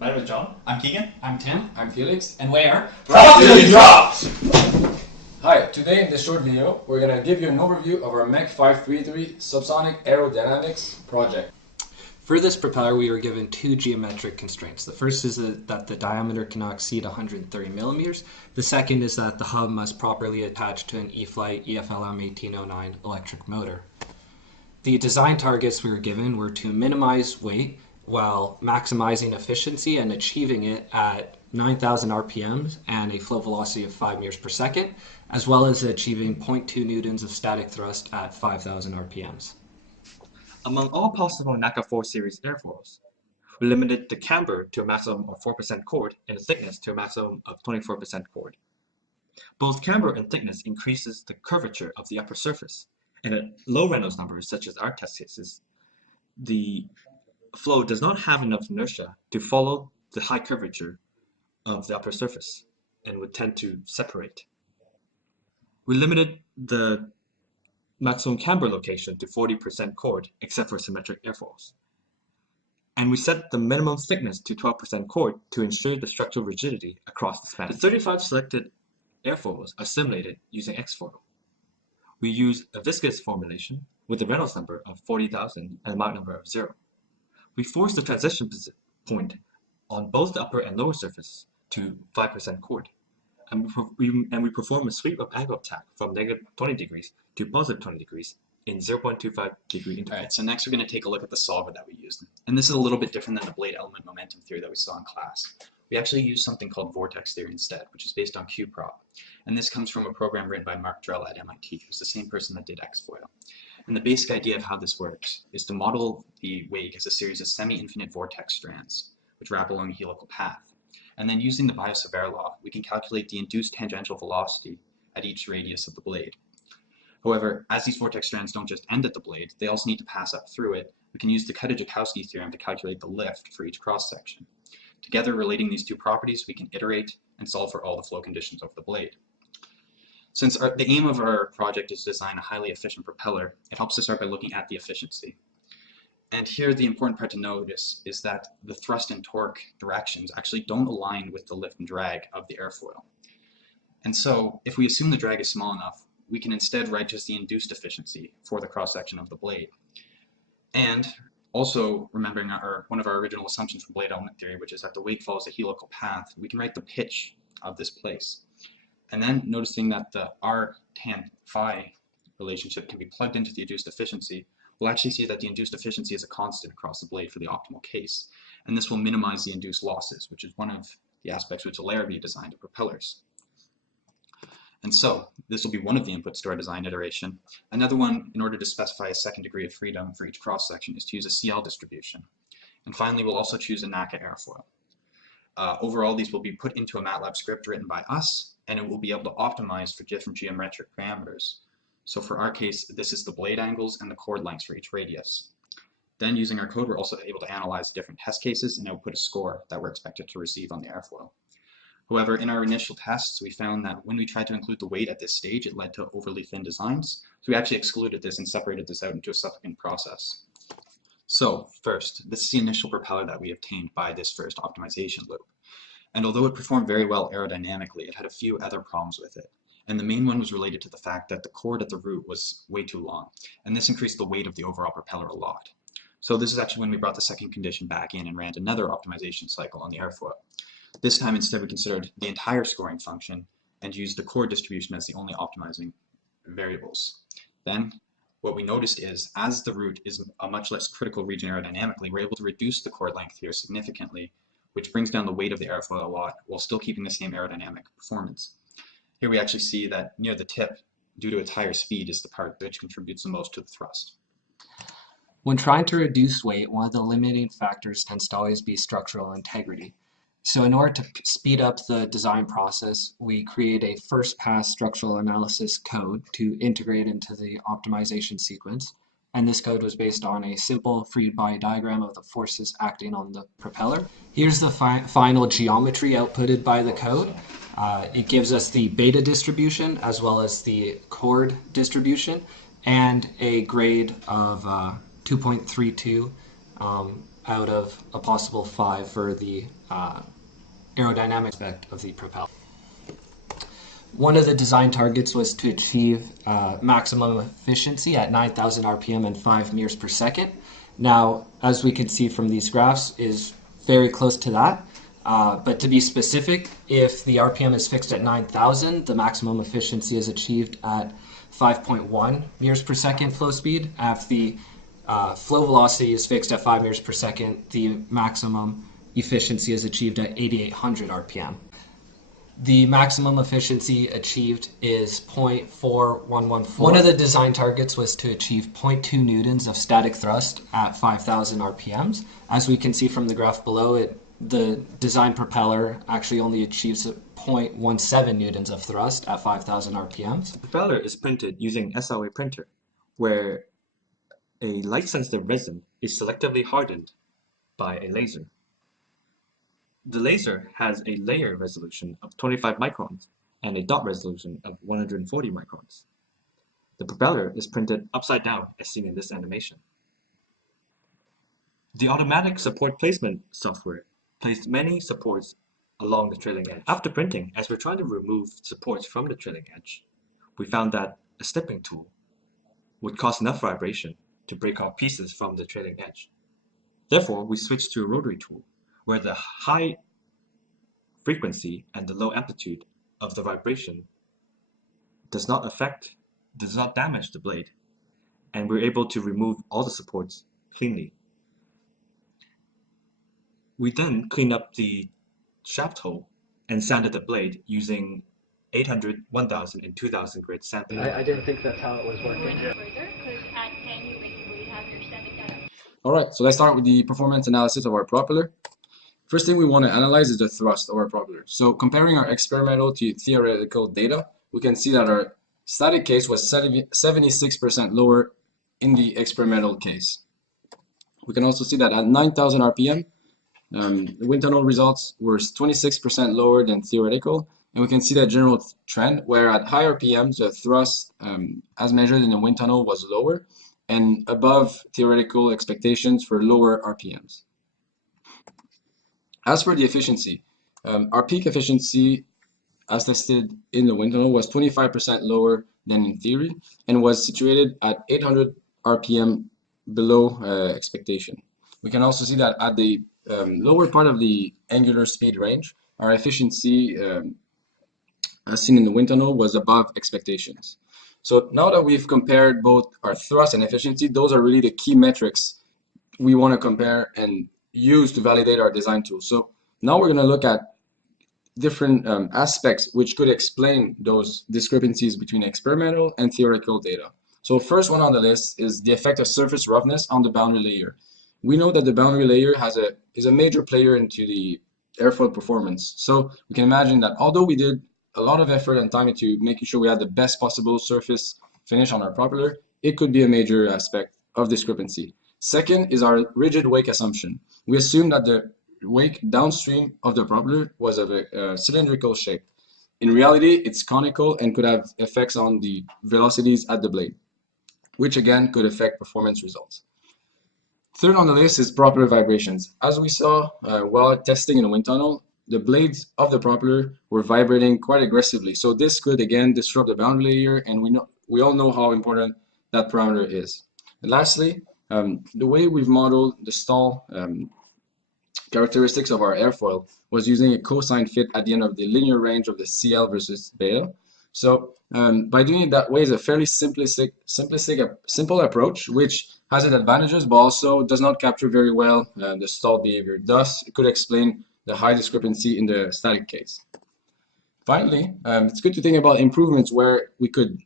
My name is John. I'm Keegan. I'm Tim. I'm Felix. And we are Properly dropped! Hi, today in this short video, we're going to give you an overview of our MECH533 Subsonic Aerodynamics project. For this propeller, we were given two geometric constraints. The first is that the diameter cannot exceed 130 millimeters. The second is that the hub must properly attach to an E-flite EFLM 1809 electric motor. The design targets we were given were to minimize weight while maximizing efficiency and achieving it at 9,000 RPMs and a flow velocity of 5 meters per second, as well as achieving 0.2 newtons of static thrust at 5,000 RPMs. Among all possible NACA 4 series airfoils, we limited the camber to a maximum of 4% chord and the thickness to a maximum of 24% chord. Both camber and thickness increases the curvature of the upper surface, and at low Reynolds numbers, such as our test cases, the flow does not have enough inertia to follow the high curvature of the upper surface and would tend to separate. We limited the maximum camber location to 40% chord, except for symmetric airfoils. And we set the minimum thickness to 12% chord to ensure the structural rigidity across the span. The 35 selected airfoils are simulated using X-foil. We use a viscous formulation with a Reynolds number of 40,000 and a Mach number of 0. We force the transition point on both the upper and lower surface to 5% chord. And we perform a sweep of angle attack from negative 20 degrees to positive 20 degrees in 0.25 degree interval. Alright, so next we're going to take a look at the solver that we used. And this is a little bit different than the blade element momentum theory that we saw in class. We actually used something called vortex theory instead, which is based on Q-prop. And this comes from a program written by Mark Drell at MIT, who's the same person that did X-foil. And the basic idea of how this works is to model the wake as a series of semi-infinite vortex strands, which wrap along a helical path. And then using the Biot-Savart law, we can calculate the induced tangential velocity at each radius of the blade. However, as these vortex strands don't just end at the blade, they also need to pass up through it. We can use the Kutta-Joukowski theorem to calculate the lift for each cross-section. Together, relating these two properties, we can iterate and solve for all the flow conditions of the blade. Since the aim of our project is to design a highly efficient propeller, it helps to start by looking at the efficiency. And here the important part to notice is that the thrust and torque directions actually don't align with the lift and drag of the airfoil. And so if we assume the drag is small enough, we can instead write just the induced efficiency for the cross-section of the blade. And also remembering one of our original assumptions from blade element theory, which is that the wake follows a helical path, we can write the pitch of this place. And then noticing that the R tan phi relationship can be plugged into the induced efficiency, we'll actually see that the induced efficiency is a constant across the blade for the optimal case. And this will minimize the induced losses, which is one of the aspects which will later be designed to propellers. And so this will be one of the inputs to our design iteration. Another one, in order to specify a second degree of freedom for each cross-section, is to use a CL distribution. And finally, we'll also choose a NACA airfoil. Overall, these will be put into a MATLAB script written by us, and it will be able to optimize for different geometric parameters. So for our case, this is the blade angles and the chord lengths for each radius. Then using our code, we're also able to analyze different test cases and output a score that we're expected to receive on the airfoil. However, in our initial tests, we found that when we tried to include the weight at this stage, it led to overly thin designs. So we actually excluded this and separated this out into a subsequent process. So first, this is the initial propeller that we obtained by this first optimization loop. And although it performed very well aerodynamically, it had a few other problems with it. And the main one was related to the fact that the chord at the root was way too long. And this increased the weight of the overall propeller a lot. So this is actually when we brought the second condition back in and ran another optimization cycle on the airfoil. This time instead we considered the entire scoring function and used the chord distribution as the only optimizing variables. Then what we noticed is as the root is a much less critical region aerodynamically, we're able to reduce the chord length here significantly, which brings down the weight of the airfoil a lot while still keeping the same aerodynamic performance. Here we actually see that near the tip, due to its higher speed, is the part which contributes the most to the thrust. When trying to reduce weight, one of the limiting factors tends to always be structural integrity. So in order to speed up the design process, we create a first-pass structural analysis code to integrate into the optimization sequence. And this code was based on a simple free body diagram of the forces acting on the propeller. Here's the final geometry outputted by the code. It gives us the beta distribution as well as the chord distribution and a grade of 2.32 out of a possible 5 for the aerodynamic aspect of the propeller. One of the design targets was to achieve maximum efficiency at 9,000 RPM and 5 meters per second. Now, as we can see from these graphs, is very close to that. But to be specific, if the RPM is fixed at 9,000, the maximum efficiency is achieved at 5.1 meters per second flow speed. If the flow velocity is fixed at 5 meters per second, the maximum efficiency is achieved at 8,800 RPM. The maximum efficiency achieved is 0.4114. One of the design targets was to achieve 0.2 newtons of static thrust at 5,000 RPMs. As we can see from the graph below, the design propeller actually only achieves 0.17 newtons of thrust at 5,000 RPMs. The propeller is printed using SLA printer, where a light-sensitive resin is selectively hardened by a laser. The laser has a layer resolution of 25 microns and a dot resolution of 140 microns. The propeller is printed upside down as seen in this animation. The automatic support placement software placed many supports along the trailing edge. After printing, as we're trying to remove supports from the trailing edge, we found that a snipping tool would cause enough vibration to break off pieces from the trailing edge. Therefore, we switched to a rotary tool, where the high frequency and the low amplitude of the vibration does not damage the blade, and we're able to remove all the supports cleanly. We then cleaned up the shaft hole and sanded the blade using 800, 1000, and 2000 grit sanding. I didn't think that's how it was working. Alright, so let's start with the performance analysis of our propeller. First thing we want to analyze is the thrust of our propeller. So comparing our experimental to theoretical data, we can see that our static case was 76% lower in the experimental case. We can also see that at 9,000 RPM, the wind tunnel results were 26% lower than theoretical, and we can see that general trend where at high RPMs the thrust as measured in the wind tunnel was lower and above theoretical expectations for lower RPMs. As for the efficiency, our peak efficiency as tested in the wind tunnel was 25% lower than in theory and was situated at 800 RPM below expectation. We can also see that at the lower part of the angular speed range, our efficiency as seen in the wind tunnel was above expectations. So now that we've compared both our thrust and efficiency, those are really the key metrics we want to compare and use to validate our design tool. So now we're going to look at different aspects which could explain those discrepancies between experimental and theoretical data. So first one on the list is the effect of surface roughness on the boundary layer. We know that the boundary layer is a major player into the airfoil performance. So we can imagine that although we did a lot of effort and time into making sure we had the best possible surface finish on our propeller, it could be a major aspect of discrepancy. Second is our rigid wake assumption. We assume that the wake downstream of the propeller was of a cylindrical shape. In reality, it's conical and could have effects on the velocities at the blade, which again could affect performance results. Third on the list is propeller vibrations. As we saw while testing in the wind tunnel, the blades of the propeller were vibrating quite aggressively. So this could again disrupt the boundary layer, and we all know how important that parameter is. And lastly, the way we've modeled the stall characteristics of our airfoil was using a cosine fit at the end of the linear range of the CL versus beta. So by doing it that way is a fairly simple approach, which has its advantages, but also does not capture very well the stall behavior. Thus, it could explain the high discrepancy in the static case. Finally, it's good to think about improvements where we could,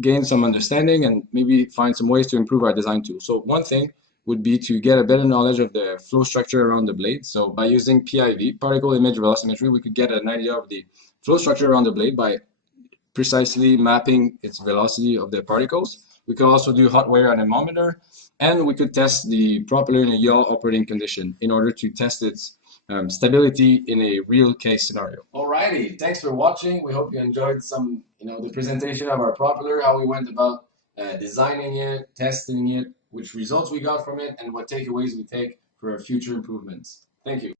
gain some understanding and maybe find some ways to improve our design tool. So one thing would be to get a better knowledge of the flow structure around the blade. So by using PIV, particle image velocimetry, we could get an idea of the flow structure around the blade by precisely mapping its velocity of the particles. We could also do hot wire anemometer, and we could test the propeller in a yaw operating condition in order to test its stability in a real case scenario. Alrighty, thanks for watching. We hope you enjoyed the presentation of our propeller, how we went about designing it, testing it, which results we got from it, and what takeaways we take for future improvements. Thank you.